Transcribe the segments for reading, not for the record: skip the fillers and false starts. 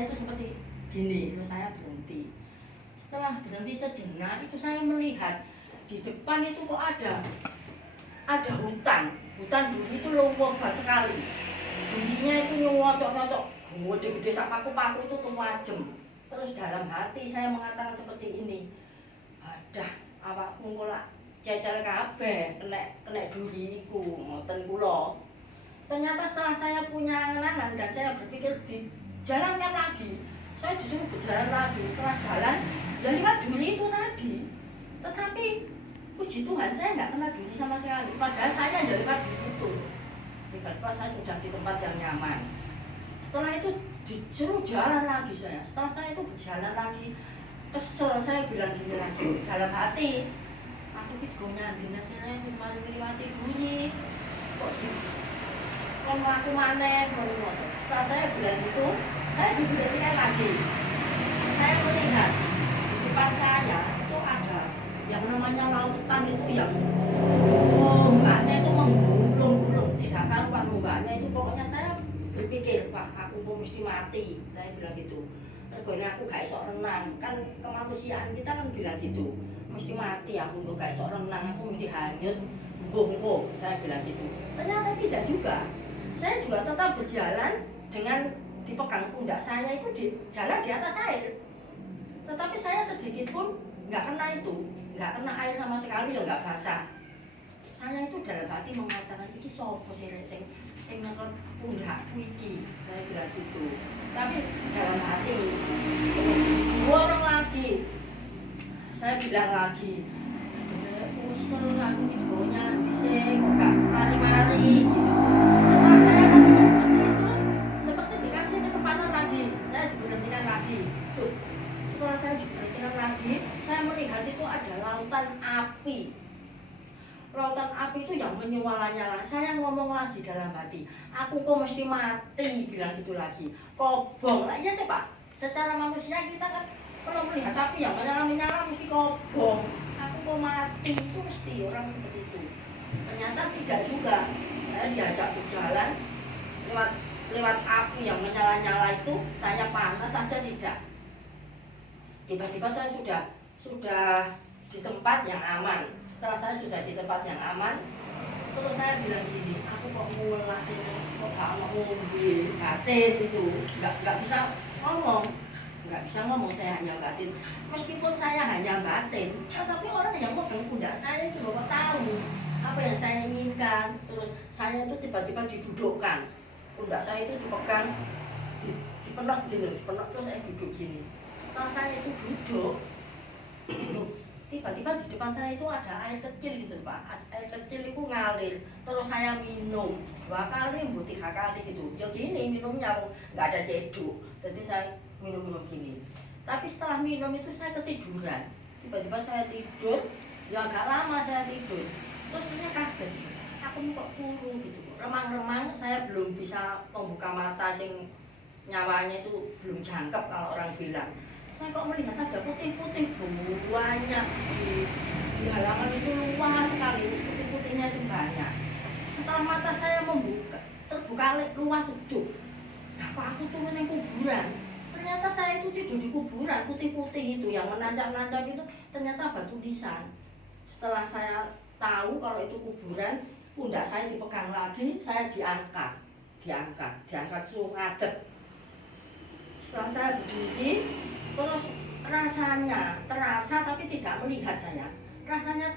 saya itu seperti gini, terus saya berhenti. Setelah berhenti sejenak itu saya melihat di depan itu kok ada hutan duri itu luas sekali. Durinya itu nyocok-nyocok, gede-gede sak paku-paku itu tuajem. Terus dalam hati saya mengatakan seperti ini, adah awakku kok cecel kabeh kena duri iku ngoten kula. Ternyata setelah saya punya angan-angan dan saya berpikir dijalankan lagi, saya disuruh berjalan lagi. Setelah jalan, jadilah duri itu tadi. Tetapi puji Tuhan saya nggak kena duri sama sekali. Padahal saya jadilah duri itu. Tiba-tiba saya sudah di tempat yang nyaman. Setelah itu disuruh jalan lagi saya. Setelah saya itu berjalan lagi, kesel saya bilang gini lagi dalam hati, aku gonya dina sene wis mari ngliwati duri. Kok kon aku maneh ngono. Setelah saya bilang itu, saya diberhentikan lagi. Saya melihat di depan saya itu ada yang namanya lautan itu yang ombaknya itu menggulung-gulung. Tidak karuan ombaknya itu, pokoknya saya berpikir, wah aku mau mesti mati. Saya bilang gitu. Regane aku gak iso renang. Kan kemanusiaan kita kan bilang gitu. Mesti mati aku untuk gak iso renang, aku mesti hanyut. Engko saya bilang gitu. Ternyata tidak juga. Saya juga tetap berjalan dengan dipegang pundak saya itu jalan di atas air. Tetapi saya sedikit pun nggak kena itu, nggak kena air sama sekali, ya nggak basah. Saya itu dalam hati mengatakan iki sopo sing nyekel pundakku iki. Saya bilang gitu. Tapi dalam hati dua orang lagi, saya bilang lagi, usel aku digonya disik kok mari-mari gitu. Setelah saya seperti dikasih kesempatan lagi, saya diberhentikan lagi. Tuh, setelah saya diberhentikan lagi, saya melihat itu ada lautan api. Lautan api itu yang menyala-nyala. Saya ngomong lagi dalam hati, aku kok mesti mati, bilang gitu lagi. Kobong lah, iya sih Pak. Secara manusia kita kan kalau melihat api yang menyala-nyala mesti kobong. Aku kok mati, itu mesti orang seperti itu. Ternyata tidak juga. Saya diajak berjalan lewat api yang menyala-nyala itu, saya panas saja tidak. Tiba-tiba saya sudah di tempat yang aman. Setelah saya sudah di tempat yang aman, terus saya bilang gini, aku kok ngulah sini, kok gak mau ngombe batin itu, nggak bisa ngomong. Nggak bisa ngomong, saya hanya batin. Meskipun saya hanya batin, tetapi orang yang pegang pundak saya itu kok tahu apa yang saya inginkan. Terus saya itu tiba-tiba didudukkan, pundak saya itu dipegang, dipenok gini, dipenok, terus saya duduk gini. Setelah saya itu duduk, tiba-tiba di depan saya itu ada air kecil gitu Pak. Air kecil itu ngalir, terus saya minum 2 kali, 3 kali gitu. Ya gini minumnya, nggak ada ceduk. Jadi saya minum gini. Tapi setelah minum itu saya ketiduran. Tiba-tiba saya tidur, ya agak lama saya tidur. Terus saya kaget, aku kok turu gitu. Remang-remang saya belum bisa membuka mata, sing nyawanya itu belum jangkep kalau orang bilang. Saya kok melihat ada putih-putih banyak di halaman itu, luas sekali, putih-putihnya itu banyak. Setelah mata saya terbuka luas tuh, kok aku turun yang kuburan. Ternyata saya itu tidur di kuburan, putih-putih itu yang menancap-nancap itu ternyata batu nisan. Setelah saya tahu kalau itu kuburan, pundak saya dipegang lagi, saya diangkat suruh ngadeg. Setelah saya berdiri, terus rasanya terasa tapi tidak melihat saya. Rasanya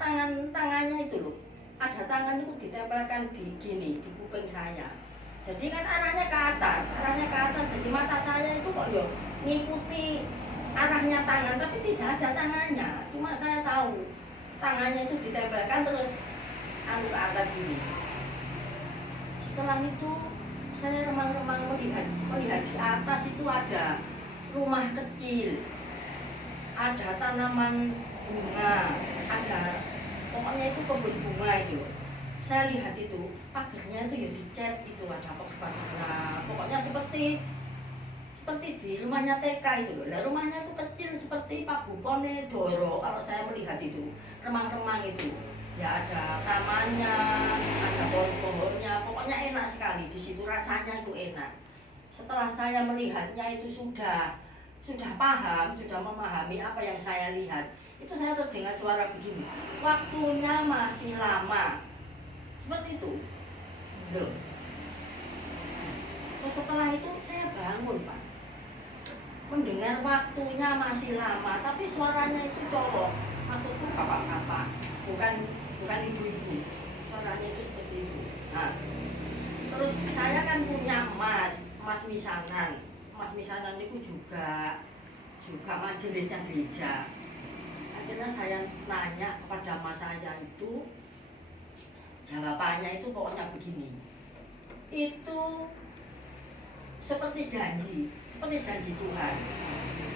tangannya itu loh, ada tangan itu ditempelkan di gini, di kuping saya. Jadi kan arahnya ke atas, jadi mata saya itu kok yo ngikuti arahnya tangan, tapi tidak ada tangannya. Cuma saya tahu tangannya itu ditempelkan terus anu ke atas gini. Setelah itu saya remang-remang melihat di atas itu ada rumah kecil, ada tanaman bunga, ada pokoknya itu kebun bunga itu. Saya lihat itu pagarnya itu ya dicat itu, ada apa-apa. Pokoknya seperti di rumahnya TK itu loh. Nah, rumahnya itu kecil seperti Pak Bupone Doro kalau saya melihat itu, remang-remang itu. Ya ada tamannya, ada pohon-pohonnya, pokoknya enak sekali di situ, rasanya itu enak. Setelah saya melihatnya itu sudah paham, sudah memahami apa yang saya lihat, itu saya terdengar suara begini, waktunya masih lama, seperti itu. Loh. Terus setelah itu saya bangun, Pak, mendengar waktunya masih lama, tapi suaranya itu cowok, maksudku bapak-bapak, bukan ibu-ibu, suaranya itu seperti itu. Nah, terus saya kan punya mas misanan itu juga majelisnya gereja. Akhirnya saya nanya kepada mas saya itu, jawabannya itu pokoknya begini, itu seperti janji Tuhan.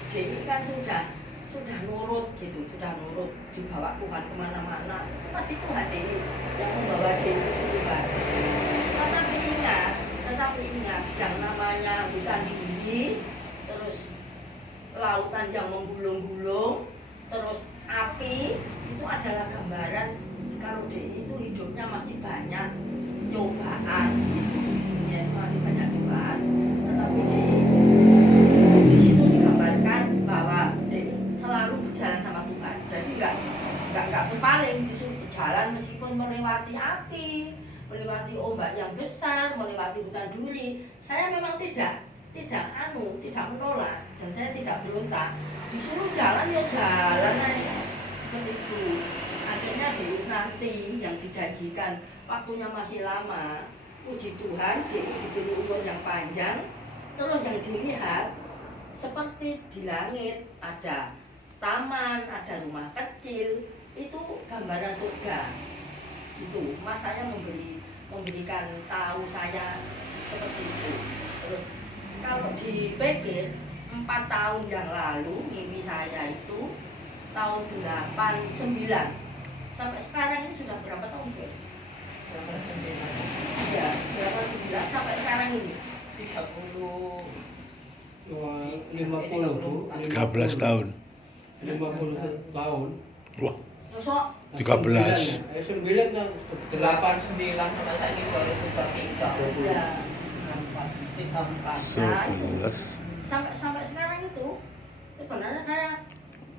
Dewi kan sudah nurut gitu, sudah nurut dibawa Tuhan kemana-mana. Seperti Tuhan Dewi yang membawa Dewi ke Tuhan. Tetapi ingat yang namanya hutan duri, terus lautan yang menggulung-gulung, terus api, itu adalah gambaran kalau Dewi itu hidupnya masih banyak cobaan. Dunia itu masih banyak cobaan. Tetapi di situ digambarkan bahwa selalu berjalan sama Tuhan. Jadi nggak berpaling, disuruh berjalan meskipun melewati api, melewati ombak yang besar, melewati hutan duri. Saya memang tidak menolak dan saya tidak berontak. Disuruh jalan ya jalan aja seperti itu. Akhirnya nanti yang dijanjikan waktunya masih lama. Puji Tuhan, diberi umur yang panjang. Terus yang dilihat seperti di langit ada taman, ada rumah kecil, itu gambaran surga. Itu mas saya memberikan tahu saya seperti itu. Terus kalau dipikir 4 tahun yang lalu mimpi saya itu tahun 89 sampai sekarang ini sudah berapa tahun Bro? Berapa 9? Ya, berapa 9 sampai sekarang ini? 50 Bu. 13 tahun. 50 tahun. Wah, Sosok 13. 9 kan 89 sampai saat ini baru 23. ya. 34. Nah, itu. 11. Sampai sekarang itu sebenarnya saya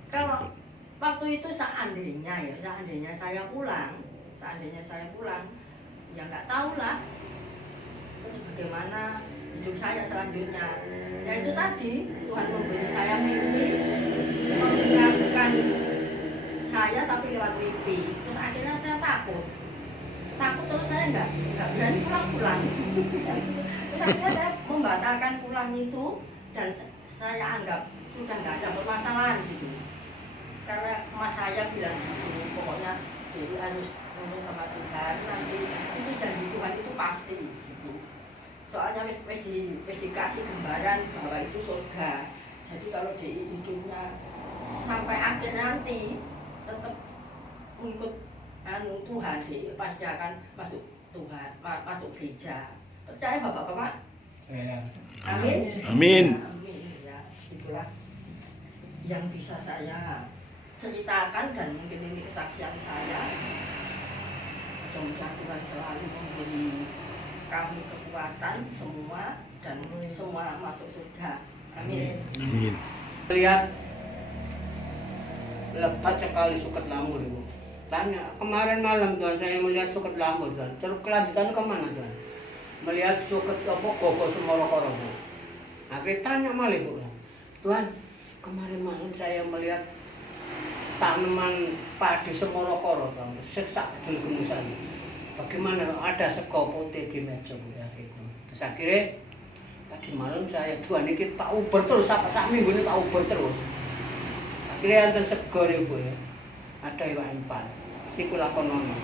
kalau waktu itu seandainya saya pulang ya nggak tahu lah terus bagaimana hidup saya selanjutnya. Ya itu tadi Tuhan memberi saya mimpi, mengingatkan saya tapi lewat mimpi. Terus akhirnya saya takut terus saya nggak berani pulang. Terus akhirnya saya membatalkan pulang itu dan saya anggap sudah nggak ada permasalahan gitu. Karena mas saya bilang gitu, pokoknya Dewi harus ngomong sama Tuhan, nanti itu janji Tuhan itu pasti gitu. Soalnya wis dikasih gambaran bahwa itu surga. Jadi kalau Dewi hidupnya sampai akhir nanti tetap mengikut Tuhan, Dewi pasti akan masuk Tuhan, masuk gereja. Percaya bapak-bapak? saya. Amin. Amin. Amin ya, itulah yang bisa saya ceritakan dan mungkin ini kesaksian saya. Mudah-mudahan Tuhan selalu memberi kami kekuatan semua dan semua masuk surga. Amin. Amin. Lihat lebat sekali suket lamur Ibu. Tanya, kemarin malam Tuhan saya melihat suket lamur Tuhan. Terus kelanjutan kemana Tuhan? Melihat suket gogo Semorokoro Bu. Akhirnya tanya malah Bu. Tuhan, kemarin malam saya melihat tanaman padi Semorokoro Tuhan. Sesak dulu gemusan. Bagaimana ada sego putih di meja Bu ya gitu. Terus akhirnya tadi malam saya Tuhan ini tak uber terus sampai sak minggu ini tak uber terus. Akhirnya enten sego ya Bu ya. Ada iwak empal. Siku lakonono.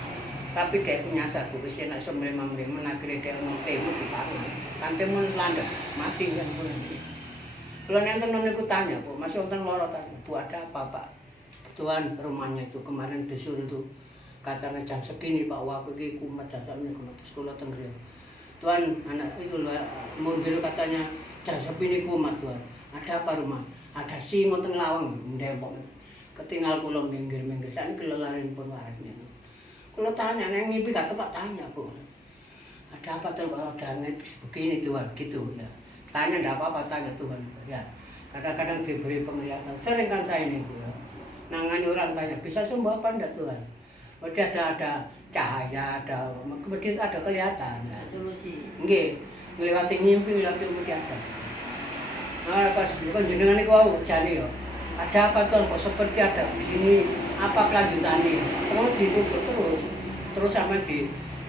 Tapi dia punya satu wis enak semrem-mrem akhirnya dia ono temu dipangan. Kan temu landep mati kan Bu. Kula nenten niku tanya Bu, masih wonten loro tanya. Bu ada apa Pak? Tuhan rumahnya itu kemarin disuruh tuh katanya jam segini Pak waktu iki kumat jam niku sekolah tenggere. Tuhan anak itu loh model katanya jam segini kumat Tuhan. Ada apa rumah? Ada si ngoten lawang ndempok. Ketinggal kula minggir-minggir sakniki kelelarin pun waras niku. Kula tanya nang ngipi kata Pak tanya Bu. Ada apa tuh kalau ada begini Tuhan gitu ya. Tanya enggak apa-apa, tanya Tuhan. Ya. Kadang-kadang diberi penglihatan. Sering kan saya ini, Bu. Nangani orang tanya, bisa sembuh apa enggak Tuhan? Kemudian ada cahaya, kemudian ada kelihatan. Ya. Solusi. Nggih, ngliwati ngimpi, ngliwati kemudian ada. Nah, pas kan jenengan niku wau jane yo. Ada apa Tuhan kok seperti ada begini, apa kelanjutannya? Terus ditutup terus sampai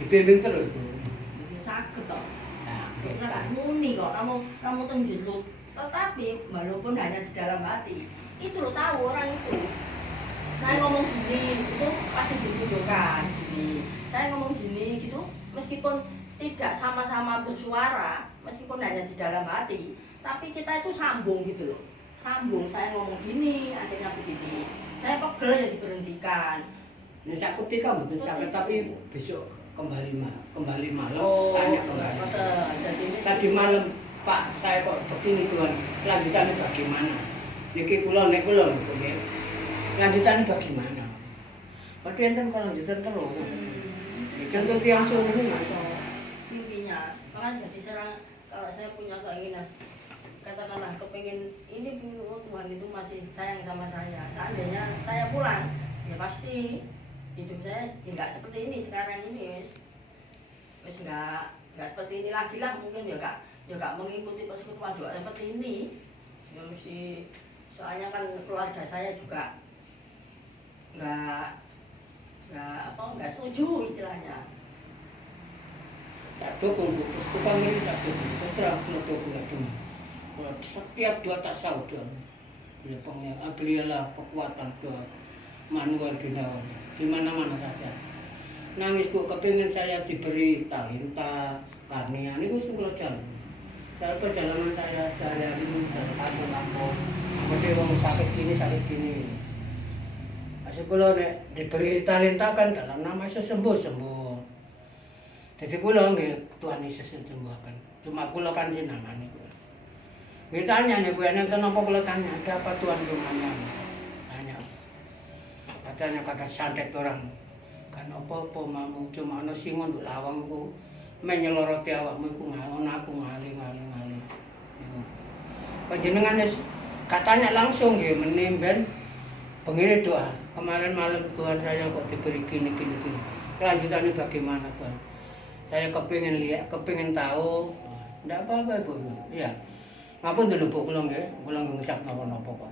dibimbing terus. Mungkin sakit toh. Nah, Kita kan muni kok, kamu tenjelu. Tetapi walaupun hanya di dalam hati, itu lo tahu orang itu. Saya ngomong gini, itu pasti ditunjukkan gini. Saya ngomong gini gitu, meskipun tidak sama-sama bersuara, meskipun hanya di dalam hati, tapi kita itu sambung gitu loh. Sambung, saya ngomong gini, akhirnya begini. Saya pegel ya diberhentikan. Ini saya ketika betul sakit tapi besok kembali malam Oh, tanya kembali. betul. Jadi ini Tadi malam Pak, saya kok begini Tuhan, kelanjutannya bagaimana? Niki kula nek kula nggih. Kelanjutannya bagaimana? Padahal enten kelanjutan terus. Contoh tiang suruh ini Mas. mimpinya, makanya jadi sekarang kalau saya punya keinginan, katakanlah kepengen ini oh, Tuhan itu masih sayang sama saya. Seandainya saya pulang, ya pasti hidup saya nggak seperti ini sekarang ini, wes nggak seperti ini lagi lah mungkin ya kak mengikuti persekutuan doa seperti ini. Ya mesti soalnya kan keluarga saya juga nggak setuju istilahnya. Tak dukung putus, tukang ini tak dukung. Terang kula dukung. Kalau setiap doa tak saudara. Ya pengen belialah kekuatan doa manual dinawan di mana-mana saja. Nangis kok kepingin saya diberi talenta, karnia. Ini gue kula jalan. Saya perjalanan saya sehari-hari ini dari kampung-kampung. Kemudian orang sakit gini. Masih kula nek diberi talenta kan dalam nama Yesus sembuh. Jadi kula nggih Tuhan Yesus sembuhkan. Cuma kula kan jenengan niku. Nggih tanya nih Bu, enten napa kula tanya, ada apa Tuhan rumahnya? Tanya. Katanya kata santet orang. Kan apa-apa mamu cuma ana singon nduk lawang iku menyeloroti awakmu iku ngalon aku ngali. Panjenengan wis katanya langsung nggih menimben pengire doa. Kemarin malam Tuhan saya kok diberi gini. Kelanjutannya bagaimana Tuhan? Saya kepingin lihat, kepingin tahu. Ndak apa-apa Bu. Iya. Ngapun dulu Bu kula nggih, kula ngucap napa-napa kok.